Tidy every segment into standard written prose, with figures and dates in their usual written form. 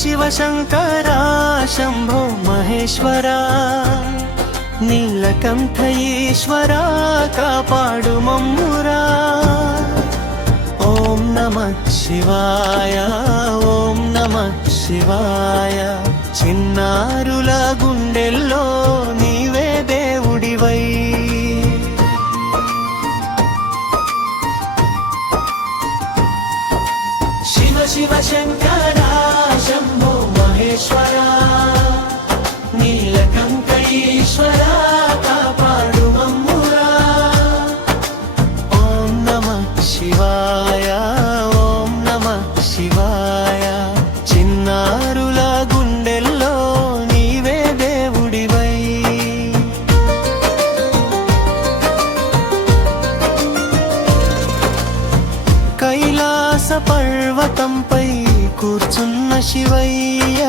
శివ శంకరా శంభో మహేశ్వరా నీలకంఠ ఈశ్వరా కాపాడు మమ్మురా. ఓం నమః శివాయ ఓం నమః శివాయ. చిన్నారుల గుండెల్లో నీవే దేవుడివై శివ శివ శంకరా శంభో మహేశ్వరా నీలకంఠ ఈశ్వరా కాపాడు మమ్మురా. ఓం నమః శివాయ ఓం నమః శివాయ. చిన్నారుల గుండెల్లో నీవే దేవుడివై కైలాస పర్వతంపై కూర్చున్న శివయ్య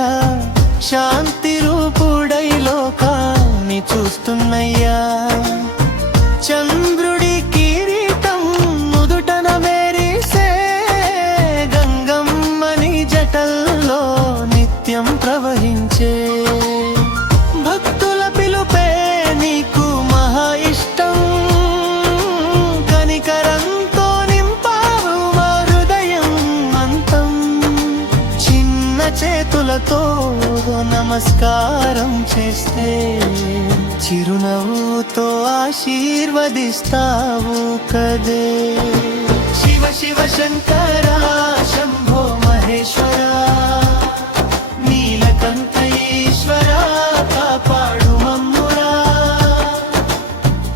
శాంతి రూపుడై లోకాన్ని చూస్తున్నయ్యా. చంద్రుడి కిరీటం నుదుటన మెరిసే గంగమ్మని జటల్లో నిత్యం ప్రవహించే. భక్తుల పిలుపే నీకు మహా ఇష్టం. కనికరంతో నింపావు మా హృదయం అంతం. చిన్న చేతులతో నమస్కారం చేస్తే చిరునవ్వుతో ఆశీర్వదిస్తావు కదే. శివ శివ శంకరా శంభో మహేశ్వరా నీలకంఠ ఈశ్వరా కాపాడు మమ్మురా.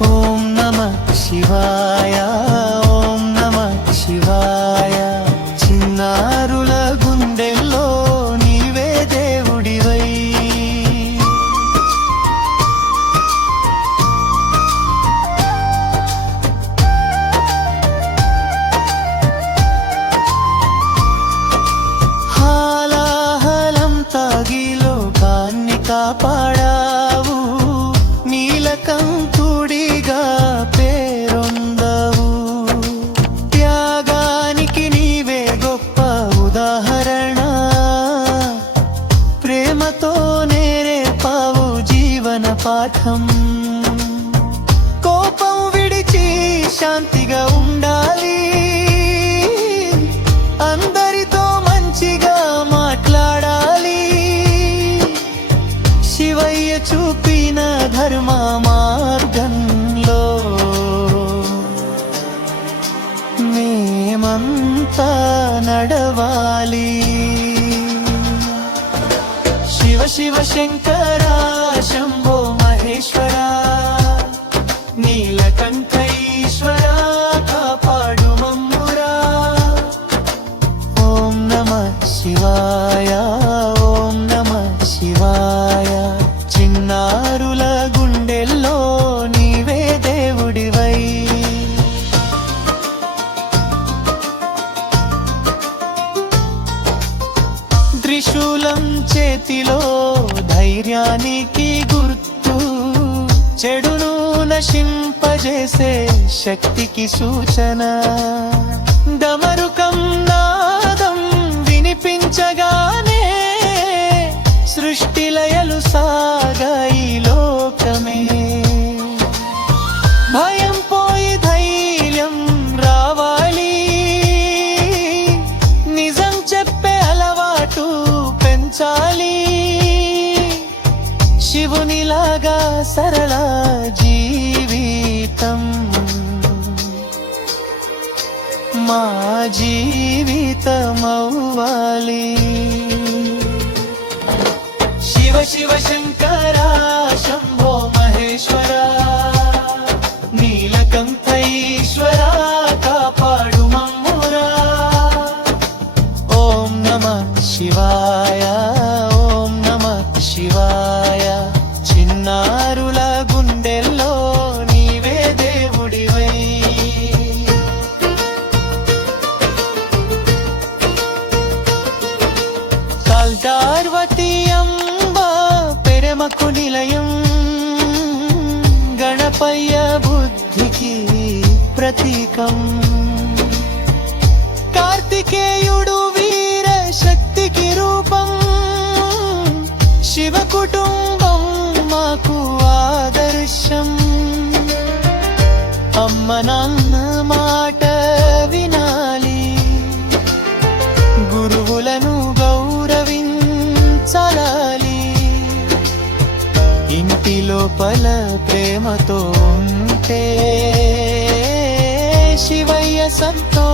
ఓం నమః శివాయ ఓం నమః శివాయ. చిన్నారుల గుండెల్లో నీవే దేవుడివై హాలాహలం తాగి లోకాన్ని కాపాడావు. నీలకంఠుడిగా పేరొందవు. త్యాగానికి నీవే గొప్ప ఉదాహరణ. ప్రేమతో నేర్పావు జీవన పాఠం. కోపం విడిచి శాంతిగా ఉండాలి. అందరితో మంచిగా మాట్లాడాలి. శివయ్య చూపిన ధర్మ మార్గంలో మేమంతా నడవాలి. శివ శివ శంకరా శంభో మహేశ్వరా నీలకంఠ ఈశ్వరా కాపాడు మమ్మురా. ఓం నమః శివాయ ఓం నమః శివాయ. చిన్నారుల గుండెల్లో నీవే దేవుడివై త్రిశూలం చేతిలో ధైర్యానికి గుర్తు. చెడును నశింపజేసే శక్తికి సూచన. డమరుకం నాదం వినిపించగానే సృష్టి లయలు సాగాయి లోకమే. భయం పోయి ధైర్యం రావాలి. నిజం చెప్పే అలవాటు పెంచాలి. శివునిలాగా సరళ జీవితం మా జీవితమవ్వాలి. శివ శివ శంకరా శంభో మహేశ్వరా నీలకంఠ ఈశ్వరా కాపాడు మమ్మురా. ఓం నమః శివాయ ఓం నమః శివాయ. చిన్నారుల గుండెల్లో నీవే దేవుడివై కాల్డార్వతి అంబ పెరమకు నిలయం. గణపయ్య బుద్ధికి ప్రతీకం. కార్తికేయుడు వీర శక్తికి రూపం. కుటుంబం మాకు ఆదర్శం. అమ్మ నాన్న మాట వినాలి, గురువులను గౌరవించాలి, ఇంటి లోపల ప్రేమతో ఉంటే శివయ్య సంతోషిస్తాడని.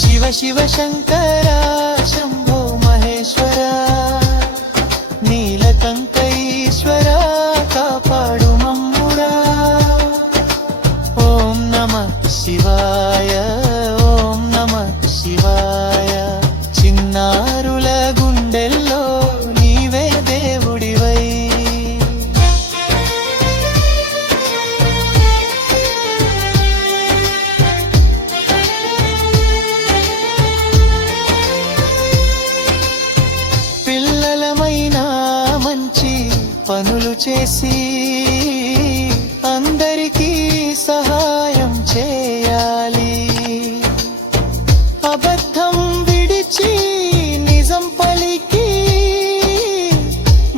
శివ శివ శంకర శంభో మహేశ్వర, నీలకంఠైశ్వర కాపాడు మమ్మురా. ఓం నమః శివాయ, ఓం నమః శివాయ. చిన్నారుల గుండెల్లో నీవే దేవుడివై. పిల్లలమైనా మంచి పనులు చేసి అందరికీ సహాయం చేయాలి. అబద్ధం విడిచి నిజం పలికి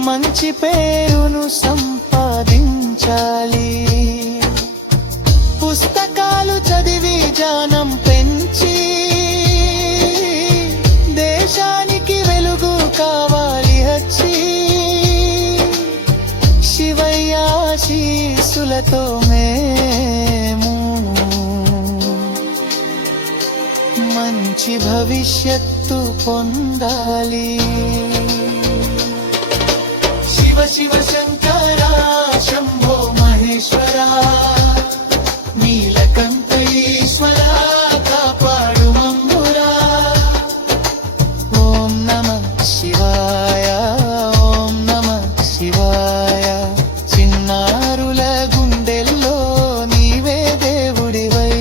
మంచి పేరును సంపాదించాలి. పుస్తకాలు చదివి జ్ఞానం పెంచి దేశానికి వెలుగు కావాలి వచ్చి. శివయ్య ఆశీస్సులతో మేము మంచి భవిష్యత్తు పొందాలి. శివ శివ శంకర శంభో మహేశ్వర, నీలకంఠైశ్వర కాపాడు మమ్మురా. ఓం నమః శివాయ, ఓం నమః శివాయ. చిన్నారుల గుండెల్లో నీవే దేవుడివై.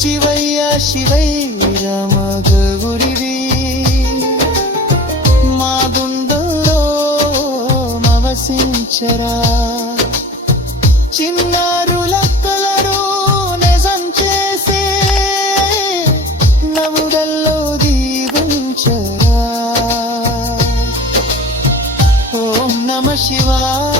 శివయ్య శివయ్య మగగురివి, మా గుండెల్లో మవసించరా. చిన్నారుల కలరు నిజం చేసే నముడల్లో దీవించరా. ఓం నమః శివాయ.